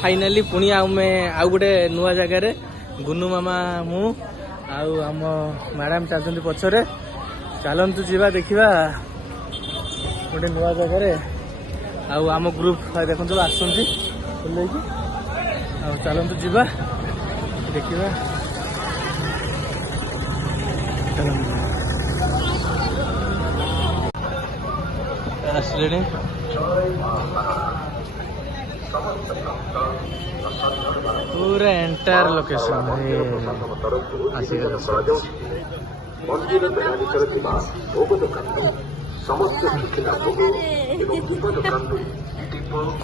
finally पुणी आउ गोटे नुआ जगार गुनु मामा मु आम मैडम चलते पछरे चलतु जा देखा गोटे नुआ जगार आम ग्रुप देखो आसुँच चलतु जा देखा आसले पूरा एंटायर लोकेशन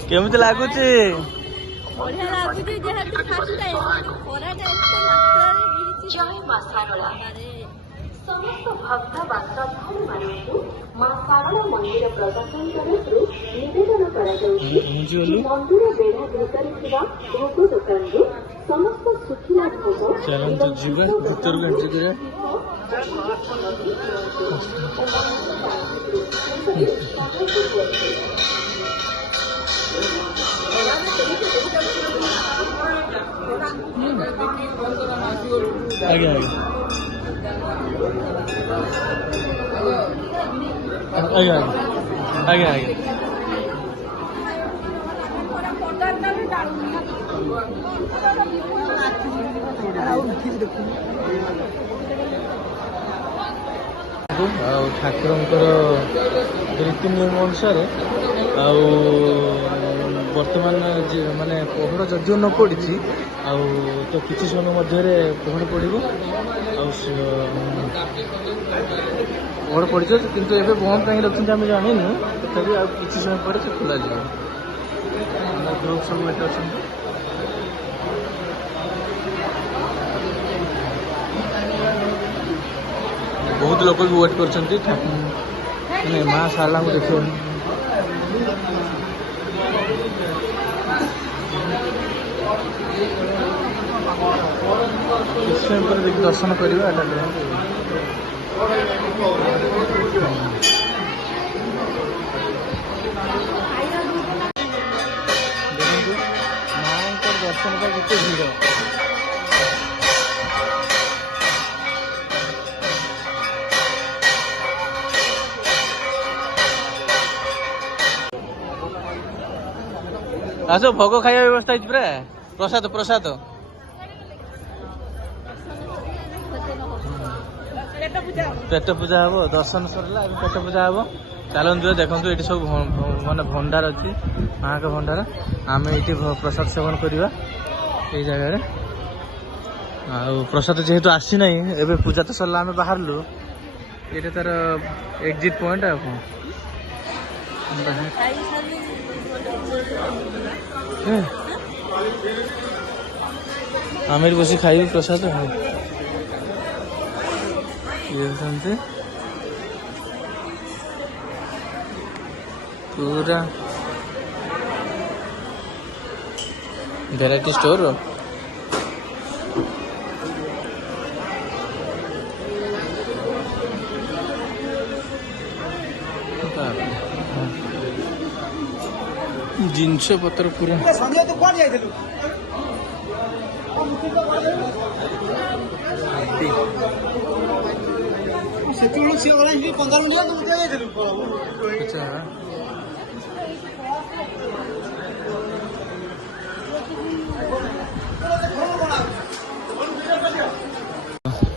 केमती लगुच समस्त भक्त व श्रद्धालु मानू मां शारदा मंदिर प्रशासन तरफ निवेदन मंदिर बेढ़ा भितर भोग दुकान समस्त सुखिला भोग चलते जीवा भीतर आगे आगे आगे आगे ठाकुर रीति नियम अनुसार बर्तमान माने पहड़ जदिव न पड़ी तो किसी समय मध्य पहड़ पड़ो पहड़ पड़ किंतु एबे बंद कहीं रखते आम जानू तथापि किसी समय पर खोल ग्रुप सब एट अच्छा बहुत लोग भी वेट कर माँ शारदा को देख दर्शन करवा माँ दर्शन का केते भीड़ आस भोग खाଇବା व्यवस्था है पूरा प्रसाद प्रसाद पेट पूजा हम दर्शन सरला पेट पूजा हम चलते देखो ये सब मानने भंडार अच्छी माँ का भंडार आम ये प्रसाद सेवन करवा ये जगह प्रसाद जेहेतु आसी ना एवं पूजा तो सरला आम बाहर ये तार एग्जिट पॉइंट आ आमिर बसी खाई प्रसाद पूरा वेराइटी स्टोर जिनस पत्र पूरा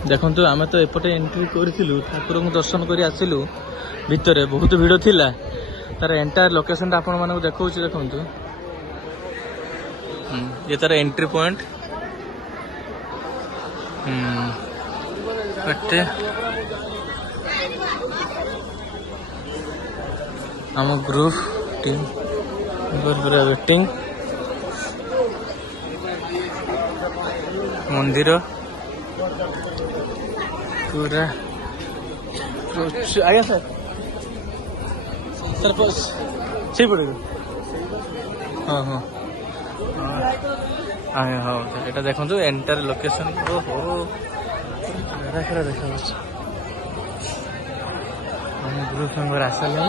देखु आम तो एपटे एंट्री करूँ ठाकुर को दर्शन कर आसलु भितर बहुत भिड़ थिला तार एंटायर लोकेशन आपण मानक देखा देखु ये तार एंट्री पॉइंट आम ग्रुप टीम पूरा वेटिंग मंदिर पूरा आज्ञा सर सर सही पड़ेगा हाँ हाँ हाँ यहाँ देखो एंटायर लोकेशन ओहो खेला देखा ग्रुप मेम्बर आसले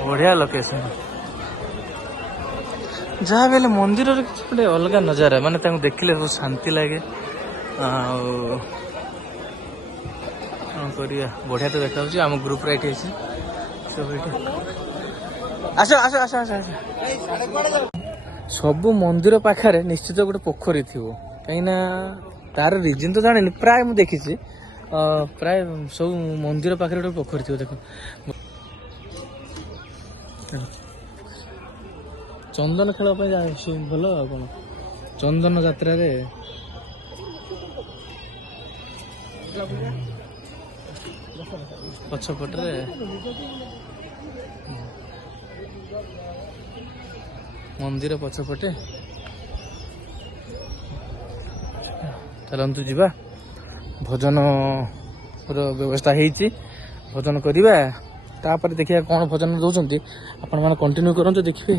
बढ़िया लोकेशन ଯାହା ବି ହେଲେ ମନ୍ଦିରର କିଛି ଗୋଟେ ଅଲଗା ନଜାରା ମାନେ ତାଙ୍କୁ ଦେଖିଲେ ବହୁତ ଶାନ୍ତି ଲାଗେ ଆଉ କ'ଣ କରିବା ବଢ଼ିଆ ତ ଦେଖାଯାଉଛି ଆମ ଗ୍ରୁପ୍ରେ ଏଠି ଅଛି ସବୁ ଏଠି ଆସ ଆସ ଆସ ଆସ ଆସ ସବୁ ମନ୍ଦିର ପାଖରେ ନିଶ୍ଚିତ ଗୋଟେ ପୋଖରୀ ଥିବ କାହିଁକିନା ତାର ରିଜିନ୍ ତ ଜାଣିନି ପ୍ରାୟ ମୁଁ ଦେଖିଛି ପ୍ରାୟ ସବୁ ମନ୍ଦିର ପାଖରେ ଗୋଟେ ପୋଖରୀ ଥିବ ଦେଖ ଚନ୍ଦନ ଖେଳ ପାଇଁ ଭଲ ଆଉ କ'ଣ ଚନ୍ଦନ ଯାତ୍ରାରେ ପଛପଟରେ ମନ୍ଦିର ପଛପଟେ ଚାଲନ୍ତୁ ଯିବା ଭଜନର ବ୍ୟବସ୍ଥା ହେଇଛି ଭଜନ କରିବା ତାପରେ ଦେଖିବା କ'ଣ ଭଜନ ଦଉଛନ୍ତି ଆପଣମାନେ କଣ୍ଟିନ୍ୟୁ କରନ୍ତୁ ଦେଖିବେ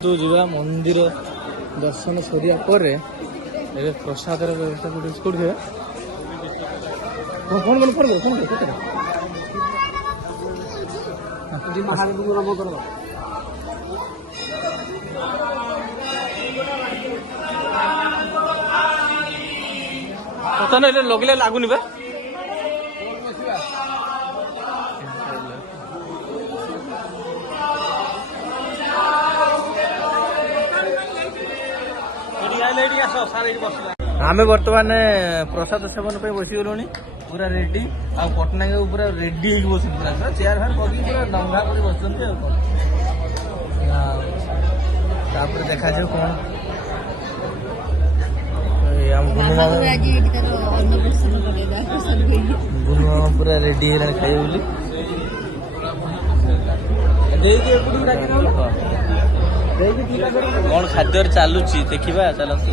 ତୁ ଯିବା ମନ୍ଦିର ଦର୍ଶନ ସରିବା ପରେ ଏବେ ପ୍ରସାଦର ବ୍ୟବସ୍ଥା କୋଉଠି ହୁଏ କ'ଣ ଲଗେଇଲେ ଲାଗୁନି ବା ଆମେ ବର୍ତ୍ତମାନ ପ୍ରସାଦ ସେବନ ପାଇଁ ବସିଗଲୁଣି ପୁରା ରେଡି ଆଉ ପଟ୍ଟନାୟକ ପୁରା ରେଡି ହେଇକି ବସୁଛନ୍ତି ପୁରା ଚେୟାର ଫେୟାର ପକେଇ ପୁରା ଡଙ୍ଗା କରି ବସୁଛନ୍ତି ଆଉ କ'ଣ ତାପରେ ଦେଖାଯାଉ କ'ଣ ଗୁନୁ ମାମା ପୁରା ରେଡି ହେଇଗଲାଣି ଖାଇବେ ବୋଲି କ'ଣ ଖାଦ୍ୟରେ ଚାଲୁଛି ଦେଖିବା ଚାଲନ୍ତୁ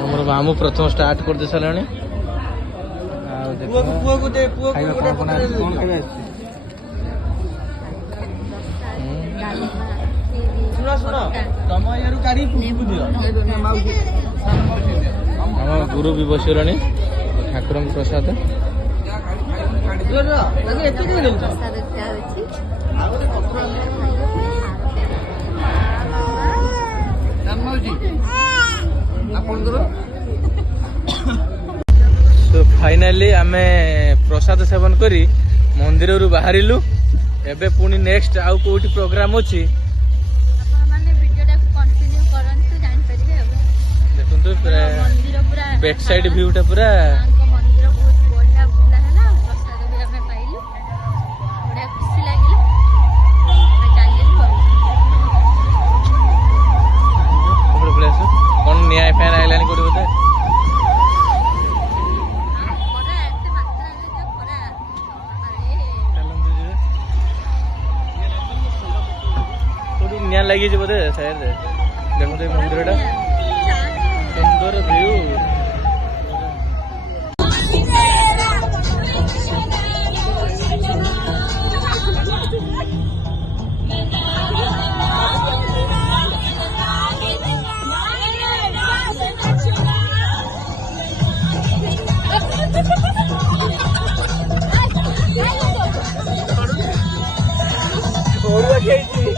ଆମର ମାମୁଁ ପ୍ରଥମ ଷ୍ଟାର୍ଟ କରିଦେଇ ସାରିଲାଣି ଆମ ଗୁରୁ ବି ବସିଗଲାଣି ଠାକୁରଙ୍କ ପ୍ରସାଦ फाइनाली आमे प्रसाद सेवन करी मंदिर रु बाहरिलु एबे पुणी नेक्स्ट आउ कोठी प्रोग्राम अछि माने वीडियोटा कंटिन्यू करंतु जान परिबे देखुन तो पूरा बैक साइड व्यूटा पूरा मंदिर बहुत बढ़िया बुला हैला प्रसाद भी हमें पाइलु बड़ा खुशी लागिला चालिलु ऊपर प्लेस कोन न्याय फैन आइलानी कोडी बते निया लगी बोधे शायद देखो तो मंदिर सुंदर व्यू खेची